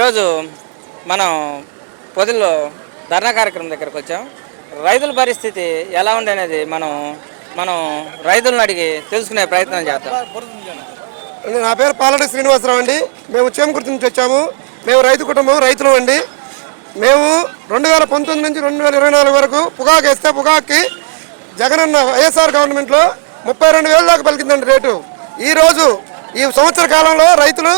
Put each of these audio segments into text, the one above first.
ఈరోజు మనం పొదిలో ధర్నా కార్యక్రమం దగ్గరకు వచ్చాం. రైతుల పరిస్థితి ఎలా ఉంది అనేది మనం రైతులను అడిగి తెలుసుకునే ప్రయత్నం చేద్దాం. నా పేరు పాలటి శ్రీనివాసరావు అండి. మేము చేమకుర్తి నుంచి వచ్చాము. మేము రైతు కుటుంబం, రైతులు అండి. మేము 2019 నుంచి 2024 వరకు పొగాకు వేస్తే పొగాకుకి జగనన్న వైఎస్ఆర్ గవర్నమెంట్లో 32,000 దాకా పలికిందండి రేటు. ఈరోజు ఈ సంవత్సర కాలంలో రైతులు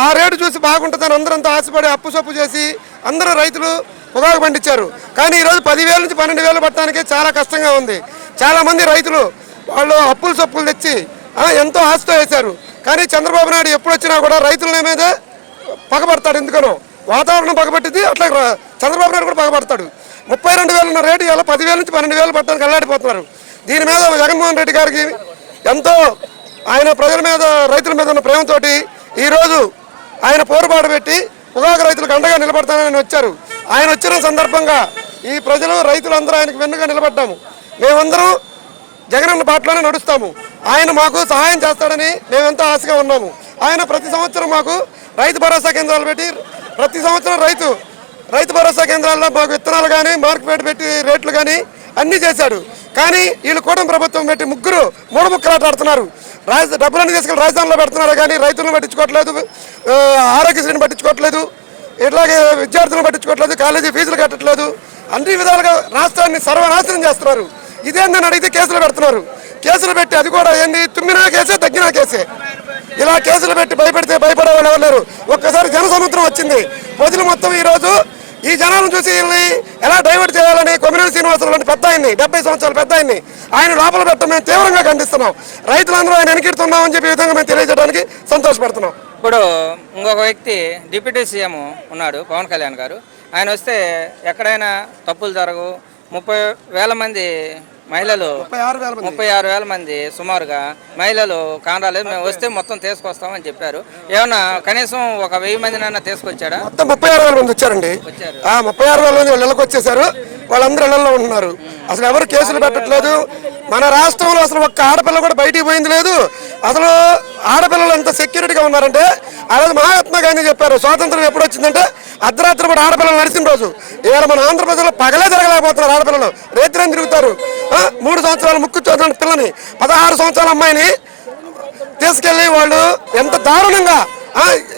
ఆ రేటు చూసి బాగుంటుందని అందరంతా ఆశపడి అప్పు సొప్పు చేసి అందరూ రైతులు పొగాకు పండించారు. కానీ ఈరోజు 10,000 నుంచి 12,000 పట్టడానికి చాలా కష్టంగా ఉంది. చాలామంది రైతులు వాళ్ళు అప్పులు సొప్పులు తెచ్చి ఎంతో ఆశతో వేశారు. కానీ చంద్రబాబు నాయుడు ఎప్పుడు వచ్చినా కూడా రైతుల మీద పగబడతాడు. ఎందుకనో వాతావరణం పగబట్టింది, అట్లా చంద్రబాబు నాయుడు కూడా పగబడతాడు. 32,000 ఉన్న రేటు ఇలా 10,000 నుంచి 12,000 పట్టడానికి అల్లాడిపోతున్నారు. దీని మీద జగన్మోహన్ రెడ్డి గారికి ఎంతో ఆయన ప్రజల మీద రైతుల మీద ఉన్న ప్రేమతోటి ఈరోజు ఆయన పోరుబాటు పెట్టి పొగాకు రైతులకు అండగా నిలబడతానని వచ్చారు. ఆయన వచ్చిన సందర్భంగా ఈ ప్రజలు రైతులందరూ ఆయనకు వెన్నుగా నిలబడ్డాము. మేమందరం జగనన్న బాటలోనే నడుస్తాము. ఆయన మాకు సహాయం చేస్తాడని మేమెంతో ఆశగా ఉన్నాము. ఆయన ప్రతి సంవత్సరం మాకు రైతు భరోసా కేంద్రాలు పెట్టి ప్రతి సంవత్సరం రైతు భరోసా కేంద్రాల్లో మాకు విత్తనాలు కానీ మార్కెట్ పెట్టి రేట్లు కానీ అన్నీ చేశాడు. కానీ వీళ్ళు కూటమి ప్రభుత్వం పెట్టి మూడు ముక్కలాట ఆడుతున్నారు. డబ్బులన్నీ తీసుకెళ్ళి రాజధానిలో పెడుతున్నారు కానీ రైతులను పట్టించుకోవట్లేదు, ఆరోగ్యశ్రీని పట్టించుకోవట్లేదు, ఇట్లాగే విద్యార్థులను పట్టించుకోవట్లేదు, కాలేజీ ఫీజులు కట్టట్లేదు. అన్ని విధాలుగా రాష్ట్రాన్ని సర్వనాశనం చేస్తున్నారు. ఇదేందని అడిగితే కేసులు పెడుతున్నారు. కేసులు పెట్టి అది కూడా ఏంది, తుమ్మినా కేసే తగ్గినా కేసే. ఇలా కేసులు పెట్టి భయపెడితే భయపడే వాళ్ళు ఎవరు లేరు. ఒక్కసారి జనసముద్రం వచ్చింది. ప్రజలు మొత్తం ఈరోజు ఈ జనాలను చూసి వీళ్ళని ఎలా డైవర్ట్ చేయాలని కొమ్మినేని శ్రీనివాసరావు లాంటి పెద్ద ఆయన్ని, 70 సంవత్సరాల పెద్ద ఆయన్ని ఆయన లోపల పెట్టడం మేము తీవ్రంగా ఖండిస్తున్నాం. రైతులందరూ ఆయన వెనకిడుతున్నామని చెప్పి విధంగా మేము తెలియజేయడానికి సంతోషపడుతున్నాం. ఇప్పుడు ఇంకొక వ్యక్తి డిప్యూటీ సీఎం ఉన్నాడు, పవన్ కళ్యాణ్ గారు. ఆయన వస్తే ఎక్కడైనా తప్పులు జరగవు. 30,000 మంది మహిళలు, 36,000 మంది సుమారుగా మహిళలు కాండాలేదు. మేము వస్తే మొత్తం తీసుకొస్తామని చెప్పారు. ఏమన్నా కనీసం ఒక 1000 మందినైనా తీసుకొచ్చాడా? మొత్తం 36,000 మంది వచ్చారండి. 36,000 మంది వాళ్ళు ఇళ్ళకి వచ్చేసారు. వాళ్ళందరూ ఇళ్లలో ఉంటున్నారు. అసలు ఎవరు కేసులు పెట్టట్లేదు. మన రాష్ట్రంలో అసలు ఒక్క ఆడపిల్ల కూడా బయటికి పోయింది లేదు. అసలు ఆడపిల్లలు ఎంత సెక్యూరిటీగా ఉన్నారంటే ఆ రోజు మహాత్మా గాంధీ చెప్పారు స్వాతంత్రం ఎప్పుడు వచ్చిందంటే అర్ధరాత్రి కూడా ఆడపిల్లలు నడిచిన రోజు. ఇవాళ మన ఆంధ్రప్రదేశ్లో పగలే తిరగలేకపోతున్నారు ఆడపిల్లలు. రేత్రిని తిరుగుతారు. 3 సంవత్సరాల ముక్కు చూసిన పిల్లని 16 సంవత్సరాల అమ్మాయిని తీసుకెళ్లి వాళ్ళు ఎంత దారుణంగా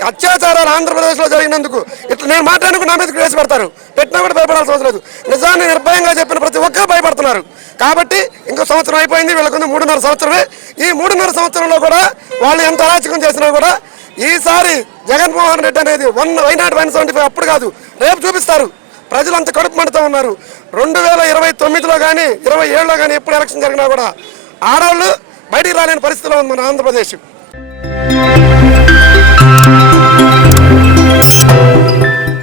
అత్యాచారాలు ఆంధ్రప్రదేశ్లో జరిగినందుకు ఇట్లా నేను మాట్లాడినప్పుడు నా మీద కేసు పెడతారు. పెట్టినా కూడా భయపడాల్సిన అవసరం లేదు. నిజాన్ని నిర్భయంగా చెప్పిన ప్రతి ఒక్కరు భయపడుతున్నారు. కాబట్టి ఇంకో సంవత్సరం అయిపోయింది, వీళ్ళకు 3.5 సంవత్సరమే. ఈ 3.5 సంవత్సరంలో కూడా వాళ్ళు ఎంత అరాచకం చేసినా కూడా ఈసారి జగన్మోహన్ రెడ్డి అనేది 175 అప్పుడు కాదు, రేపు చూపిస్తారు. ప్రజలు అంత కడుపు మండుతూ ఉన్నారు. 2029లో కానీ 27లో కానీ ఎప్పుడు ఎలక్షన్ జరిగినా కూడా ఆడవాళ్ళు బయటికి రాలేని పరిస్థితిలో ఉంది మన ఆంధ్రప్రదేశ్.